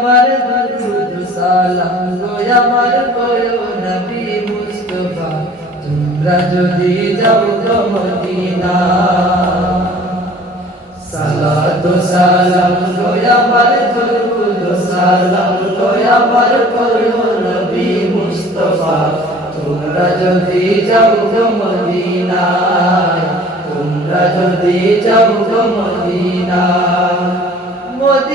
আমার দুরুদ সালাম গো, আমার গো নবী মুস্তাফা, তোমরা যদি যাও তো মদিনা। সালাতু সালাম গো, আমার দুরুদ সালাম গো, আমার গো নবী মুস্তাফা, তোমরা যদি যাও তো মদিনা তোমরা যদি যাও তো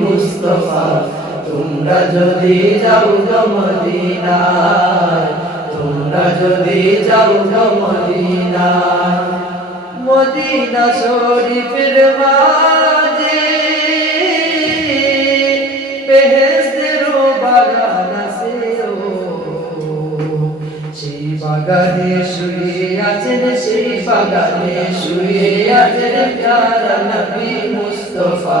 মুস্তাফা, তোমরা যদি যাও তো মদিনা তোমরা যদি যাও তো মদিনা শরীফের মাঝে বেহেশতের বাগান আছে সেই বাগানে শুয়ে আছেন, সেই বাগানে শুয়ে আছেন প্যারা নবী মুস্তফা।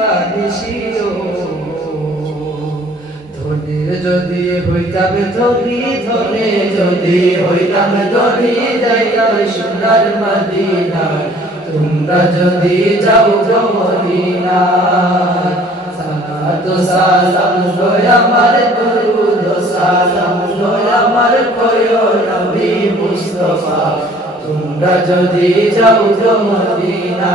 দিবানিশিও ধনে যদি হইতাম, ধনী ধনে যদি হইতাম ধনী যাইতাম সোনার মদিনা তোমরা যদি যাও গো মদিনা সালাতু সালাম গো আমার দুরুদ সালাম গো আমার কয়ো নবী মুস্তাফা। তোমরা যদি যাও গো মদিনা